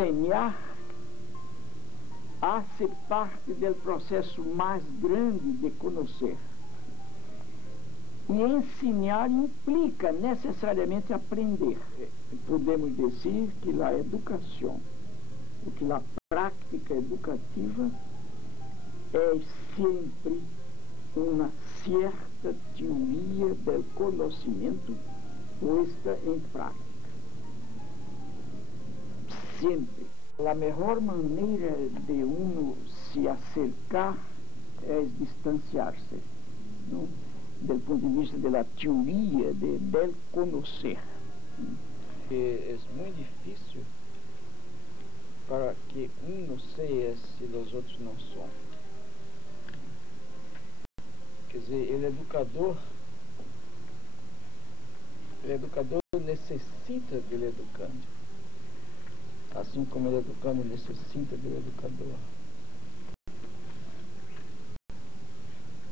enseñar hace parte del processo mais grande de conhecer. E ensinar implica necessariamente aprender. Podemos dizer que a educação, ou que a prática educativa é sempre uma certa teoria do conhecimento posta em prática. Sempre. A melhor maneira de uno se acercar é distanciar-se, não? Do ponto de vista da teoria, del conhecer. É muito difícil para que um seja se os outros não são. Quer dizer, o educador necessita do educando, assim como o educando necessita do educador.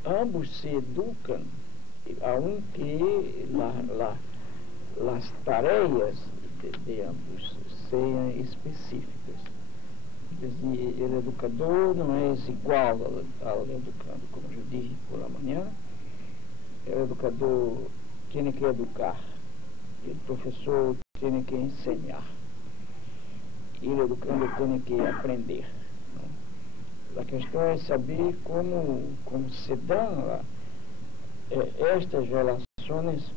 Ambos se educam, aunque as tarefas de ambos sejam específicas. Quer dizer, o educador não é igual ao educando, como eu disse por la manhã. O educador tem que educar, o professor tem que ensinar, e o educando tem que aprender. A questão é saber como se dão estas relações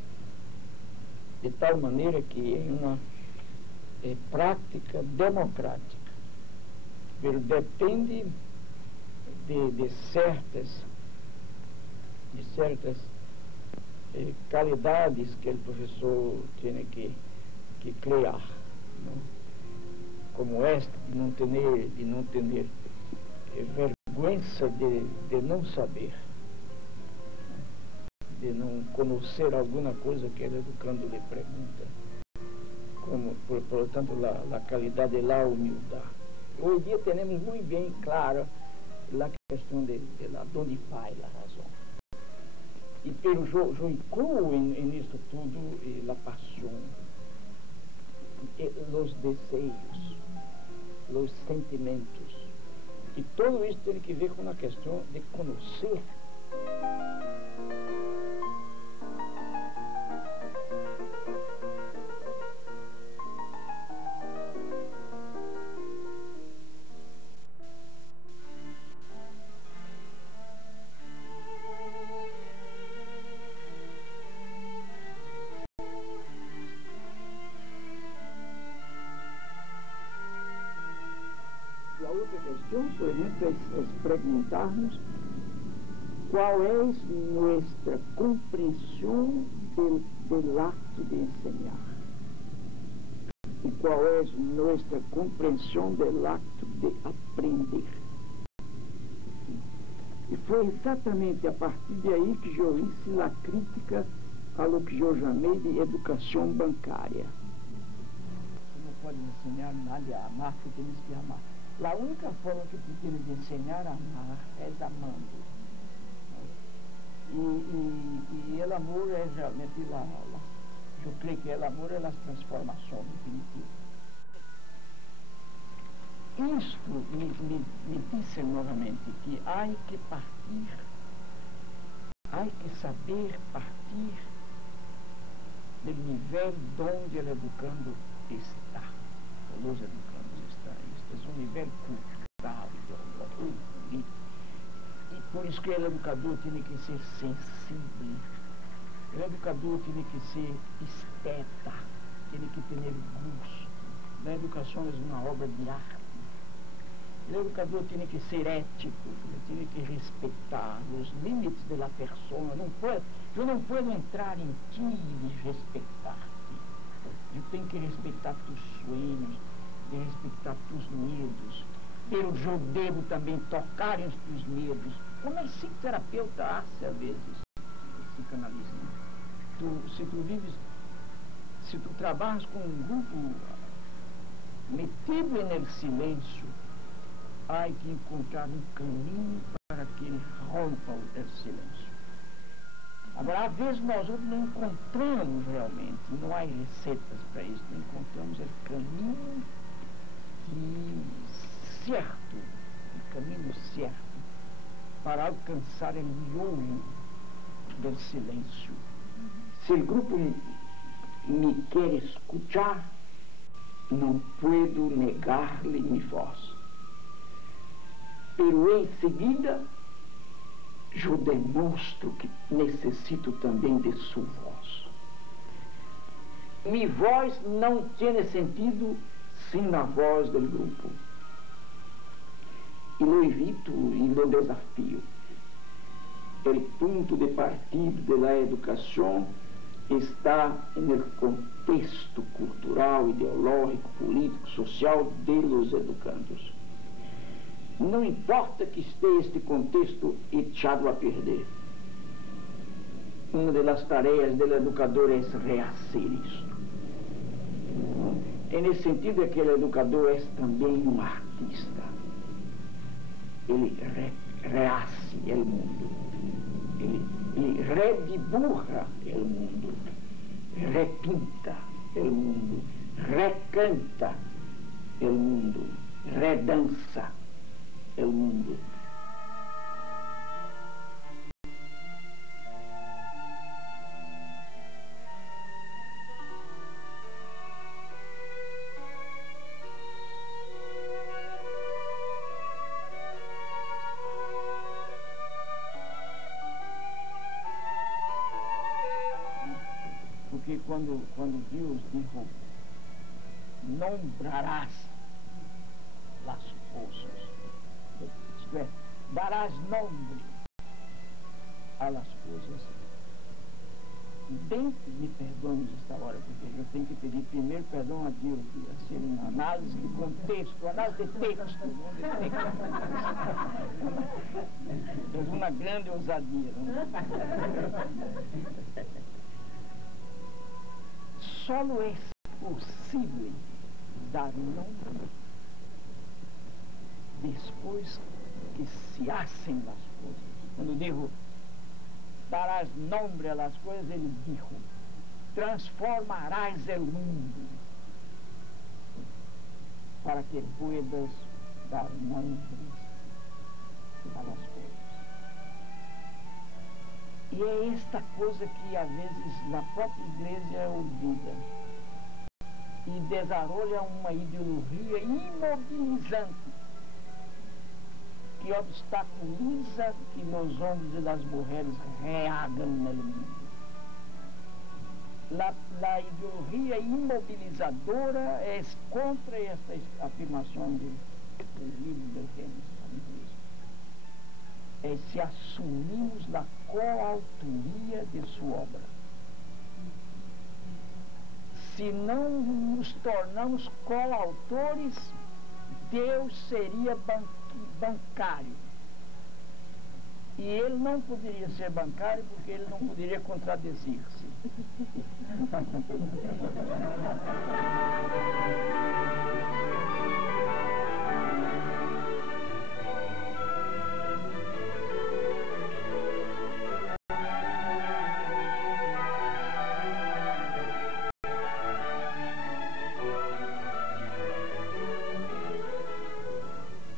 de tal maneira que é uma prática democrática, mas depende de certas qualidades que o professor tem que criar, não? Como esta de não ter vergonha de não saber, de não conhecer alguma coisa que o educando lhe pergunta, como, por tanto, a qualidade da humildade. Hoje em dia temos muito bem clara a questão de onde vai a razão. E pelo eu incluo nisso tudo a paixão, os desejos, os sentimentos. E tudo isso tem que ver com a questão de conhecer. A outra questão, por exemplo, é perguntarmos qual é nossa compreensão do ato de ensinar e qual é nossa compreensão do ato de aprender. E foi exatamente a partir de aí que eu hice a crítica a lo que eu chamei de educação bancária. Você não pode ensinar nadie a amar, você tem que amar. A única forma que tu tens de ensinar a amar é amando. E o amor é realmente eu creio que o amor é a transformação definitiva. Isto me disse novamente que há que partir, há que saber partir do nível onde o educando está, ou os educandos estão. Isto é um nível cultural, ideológico. E por isso que o educador tem que ser sensível, o educador tem que ser esteta, tem que ter gosto. A educação é uma obra de arte. O educador tem que ser ético, tem que respeitar os limites da pessoa. Eu não posso entrar em ti e respeitar-te. Eu tenho que respeitar tus sonhos, respeitar tus medos. Eu devo também tocar em tus medos. Como é psicoterapeuta hace, às vezes, psicanalista. Se tu trabalhas com um grupo metido no silêncio, há que encontrar um caminho para que ele rompa o silêncio. Agora, às vezes nós não encontramos realmente, não há receitas para isso, não encontramos o caminho certo, o caminho certo para alcançar o miolo do silêncio. Se o grupo me quer escutar, não puedo negar-lhe minha voz. Pero em seguida, eu demonstro que necessito também de sua voz. Minha voz não tem sentido sem a voz do grupo. E lo evito e lo desafio. O ponto de partida da educação está no contexto cultural, ideológico, político, social de los educandos. Não importa que esteja este contexto echado a perder. Uma das tarefas do educador é rehacer isto. Nesse sentido é que o educador é também um artista. Ele rehace o mundo. Ele redibuja o mundo. Repinta o mundo. Recanta o mundo. Redança o mundo. Porque quando Deus dijo, nombrarás as coisas, isto é, darás nome a las coisas. Bem que me perdoe nesta hora, porque eu tenho que pedir primeiro perdão a Deus, assim, uma análise de contexto, análise de texto, não de texto. É uma grande ousadia, Só é possível dar nome depois que se hacen as coisas. Quando digo, darás nome às coisas, ele dijo, transformarás o mundo para que puedas dar nomes às coisas. E é esta coisa que, às vezes, na própria igreja olvida e desarrolha uma ideologia imobilizante que obstaculiza que os homens e as mulheres reagam no mundo. A ideologia imobilizadora é contra esta afirmação do livro do Gênesis. É se assumimos a coautoria de sua obra. Se não nos tornamos coautores, Deus seria bancário. E ele não poderia ser bancário porque ele não poderia contradizer-se.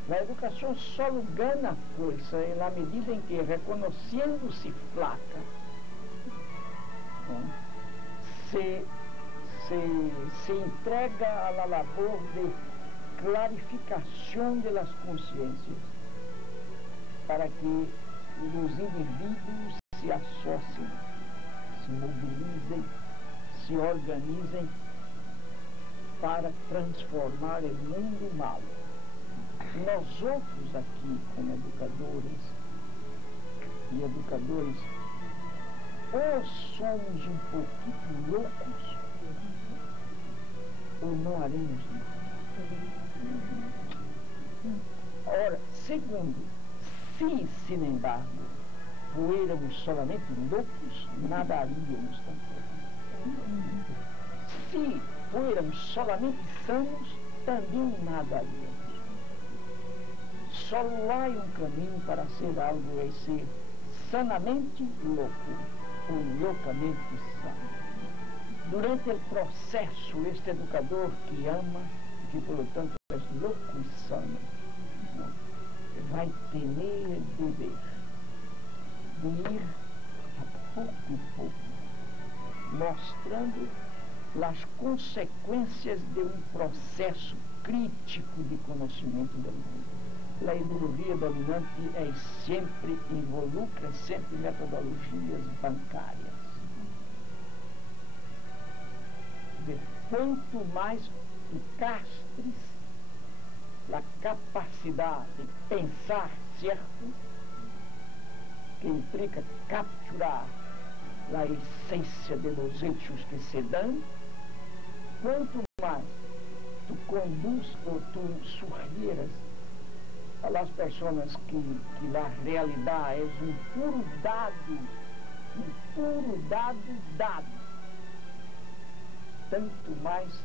A educação só ganha força na medida em que, reconhecendo-se fraca, se entrega à labor de clarificação das consciências, para que os indivíduos se associem, se mobilizem, se organizem para transformar o mundo mal. Nós outros aqui, como educadores e educadores, ou somos um pouquinho loucos, ou não haremos nada. Ora, segundo, se, sin embargo, fôramos solamente loucos, nada haríamos tampouco. Se fôramos solamente sanos, também nada haríamos. Só há um caminho para ser algo, é ser sanamente louco ou loucamente sano. Durante o processo, este educador que ama, que, por lo tanto, es locus sano, ¿no? Vai ter dever de ir a pouco, mostrando as consequências de um processo crítico de conhecimento do mundo. A ideologia dominante involucra sempre metodologias bancárias. De quanto mais tu castres a capacidade de pensar certo, que implica capturar a essência de los hechos que se dão, quanto mais tu conduz ou tu sugieras a las pessoas que a realidade é um puro dado, tanto mais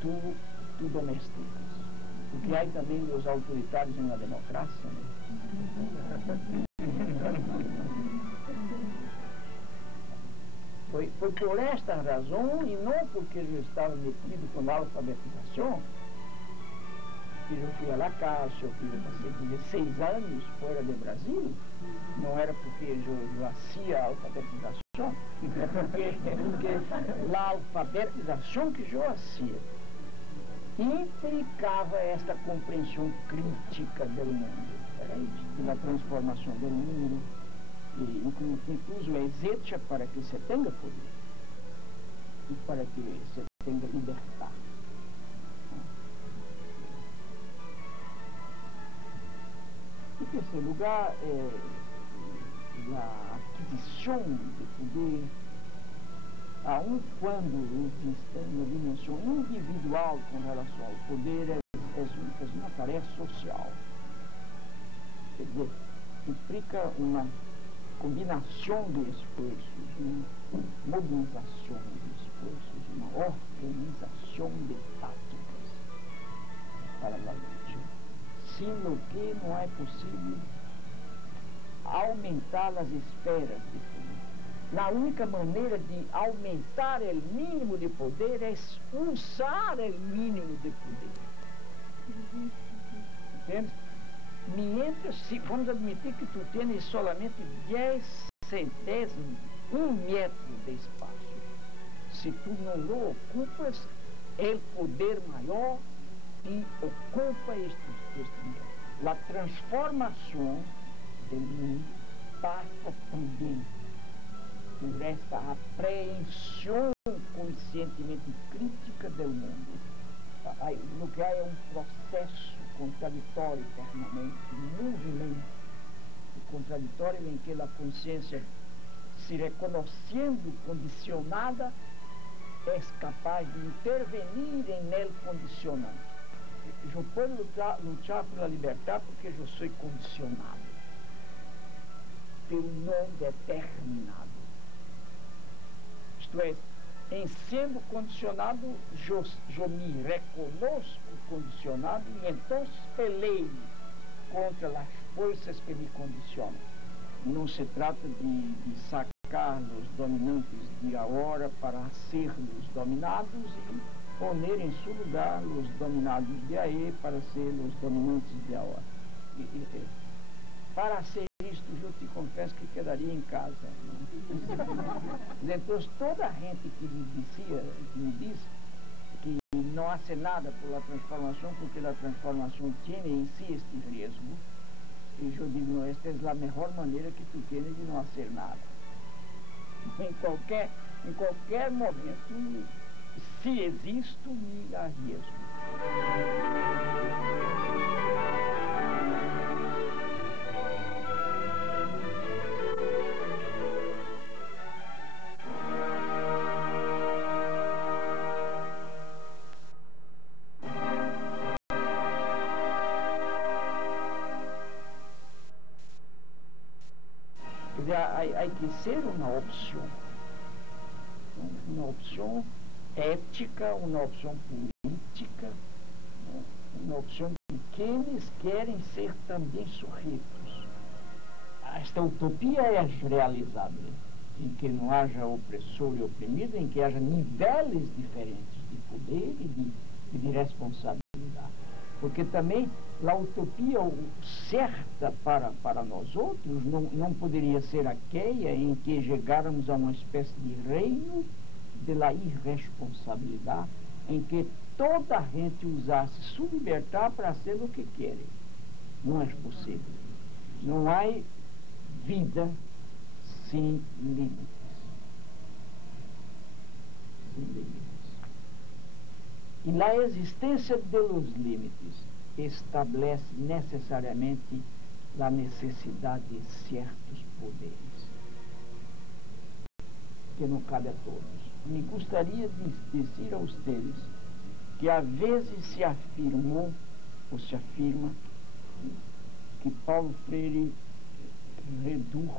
tu domesticas. Porque há também os autoritários na democracia, né? Foi por esta razão, e não porque eu estava metido com a alfabetização, que eu fui a La Caixa, eu passei 16 anos fora do Brasil. Não era porque eu hacía a alfabetização, é porque a alfabetização que eu hacía implicava esta compreensão crítica do mundo. Era isso, da transformação do mundo, e incluso exerce para que se tenha poder e para que se tenha liberdade. Em terceiro lugar, a aquisição de poder, aun quando existe uma dimensão individual com relação ao poder, é uma tarefa social. Quer dizer, implica uma combinação de esforços, uma mobilização de esforços, uma organização de táticas para a luta. Sem o que não é possível aumentar as esferas de poder. A única maneira de aumentar o mínimo de poder é usar o mínimo de poder. Entende? Mientras, se vamos admitir que tu tens somente 10 centésimos, 1 metro de espaço, se tu não lo ocupas, o poder maior te ocupa este metro. A transformação do mundo passa também por esta apreensão conscientemente crítica do mundo. No que há é um processo contraditório permanente, um movimento contraditório em que a consciência, se reconhecendo condicionada, é capaz de intervenir em ele condicionante. Eu posso lutar pela liberdade porque eu sou condicionado pelo não determinado. Isto é, em sendo condicionado, eu me reconheço condicionado e então peleio contra as forças que me condicionam. Não se trata de sacar os dominantes de agora para ser os dominados e poner em seu lugar os dominados de aí para ser os dominantes de agora. Para ser isto, eu te confesso que quedaria em casa. Então, toda a gente que me diz que não hace nada por la transformação, porque a transformação tem em si este risco, e eu digo, não, esta é a melhor maneira que tu tens de não fazer nada. Em qualquer momento, se existo, me arrisco. Há que ser uma opção ética, uma opção política, uma opção de quenes querem ser também sujeitos. Esta utopia é realizável, em que não haja opressor e oprimido, em que haja níveis diferentes de poder e de responsabilidade. Porque também a utopia certa para nós outros não poderia ser aquela em que chegáramos a uma espécie de reino da irresponsabilidade, em que toda a gente usasse sua liberdade para ser o que querem. Não é possível. Não há vida sem limites. Sem limites. E a existência dos limites estabelece necessariamente a necessidade de certos poderes, que não cabe a todos. Me gostaria de dizer a vocês que às vezes se afirmou, ou se afirma, que Paulo Freire reduziu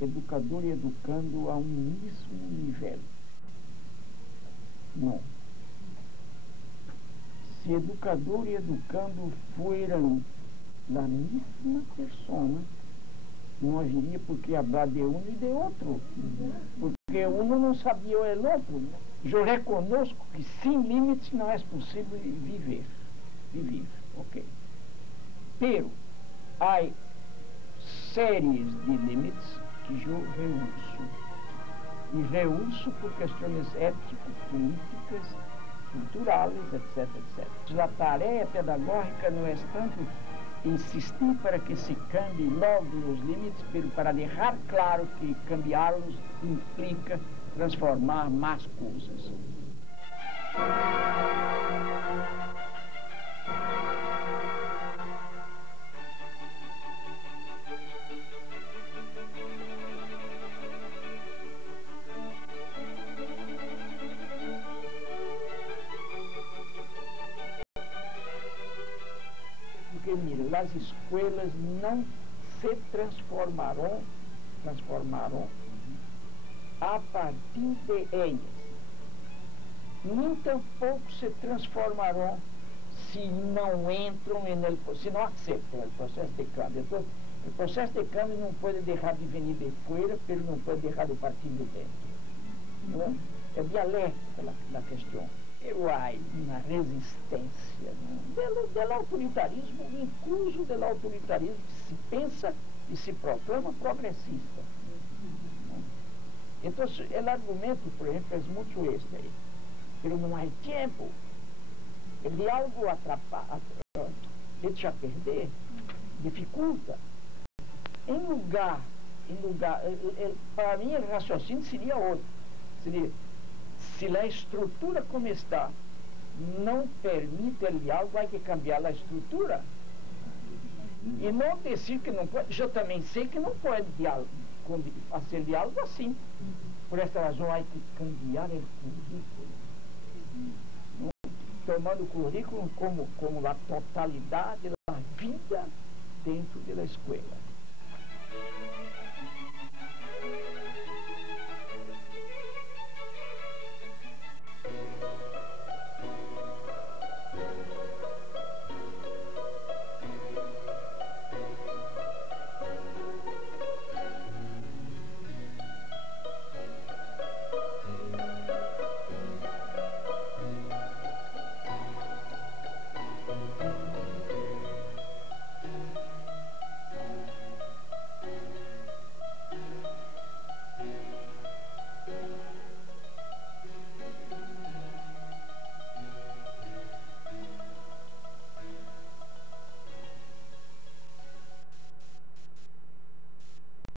educador e educando a um mesmo nível. Não. Se educador e educando foram da mesma pessoa, não haveria por que falar de um e de outro. Porque um não sabia o outro. Eu reconheço que sem limites não é possível viver. Ok. Pero há séries de limites que eu reuso. E reuso por questões éticas, políticas, culturais, etc, etc. A tarefa pedagógica não é tanto insistir para que se cambie logo os limites, para deixar claro que cambiá-los implica transformar mais coisas. Porque, mira, as escolas não se transformarão a partir de elas. Nem tampouco se transformarão se não entram, se não aceitam o processo de câmbio. Então, o processo de câmbio não pode deixar de vir de fora, mas não pode deixar de partir de dentro. Não é? É dialética a questão. Eu há uma resistência do autoritarismo, incluso do autoritarismo que se pensa e se proclama progressista. Então, o argumento, por exemplo, é muito este aí. Pero não há tempo. O diálogo atrapalha, deixa perder, dificulta. Em lugar, para mim, o raciocínio seria outro. Seria, se a estrutura como está não permite o diálogo, há que cambiar a estrutura. E não dizer que não pode. Eu também sei que não pode fazer diálogo assim. Por esta razão, há que cambiar o currículo. Tomando o currículo como a totalidade da vida dentro da escola.